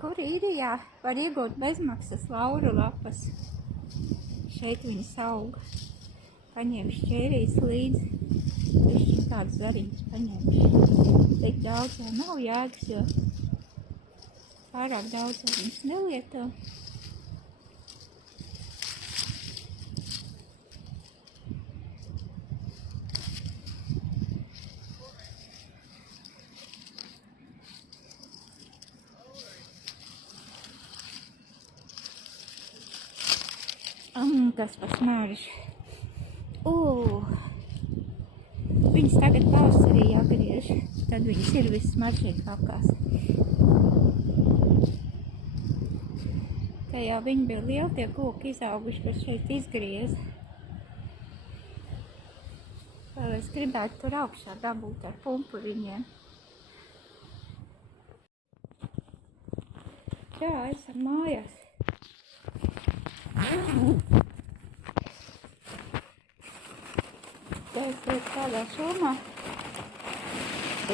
kur īrijā var iegūt bezmaksas lauru lapas. Šeit viņas aug. Paņēmu šķērīs līdzi. Višķi tādas zariņas paņēmuši. Tik daudz jau nav jēgas, jo pārāk daudz viņas nelieto. Kas pasmēriši. Viņas tagad pavasarī jāgriež, tad viņas ir vissmaržīgākās. Te jau viņi bija lieli tie koki izauguši, kas šeit izgriez. Vēl es gribētu tur augšā dabūt ar pumpuriņiem. Jā, esam mājās. Es lieku tādā somā,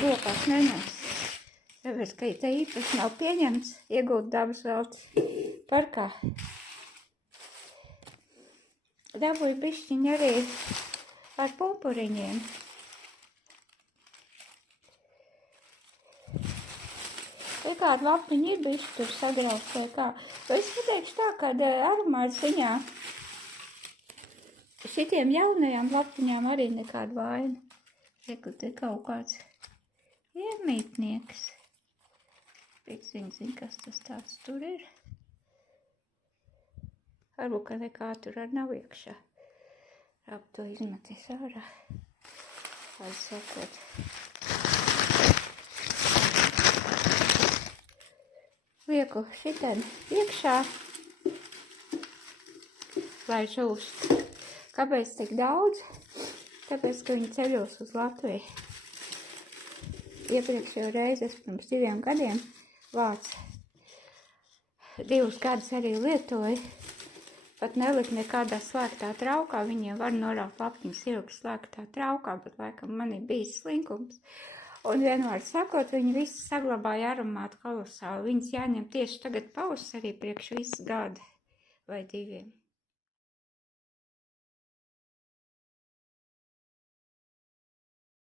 rokās nenes. Tāpēc, ka te īpaši nav pieņemts iegūt dabas veltes parkā. Dabūju bišķiņu arī ar pumpuriņiem. Te kāda lapiņa ir bišķi tur sagrauzt vai kā. Es pateikšu tā, ka aromāta ziņā šitiem jaunajām lapiņām arī nekāda vaina. Reku, te kaut kāds iemītnieks. Pēc viņa zina, kas tas tāds tur ir. Varbūt, ka nekā tur arī nav iekšā. Rāp to izmetīs ārā. Lai sakot. Lieku šitien iekšā, lai žūst. Kāpēc tik daudz? Tāpēc, ka viņi ceļos uz Latviju. Iepriekšējo reizi es pirms 2 gadiem vācu. 2 gadus arī lietoju. Pat nelikt nekādā slēgtā traukā. Viņiem var noraut lapiņas ilgi slēgtā traukā, bet laikam man ir bijis slinkums. Un vienmēr sakot, viņi visi saglabāja aromātu kolosāli. Viņas jāņem tieši tagad pavasarī priekš visu gadu vai 2.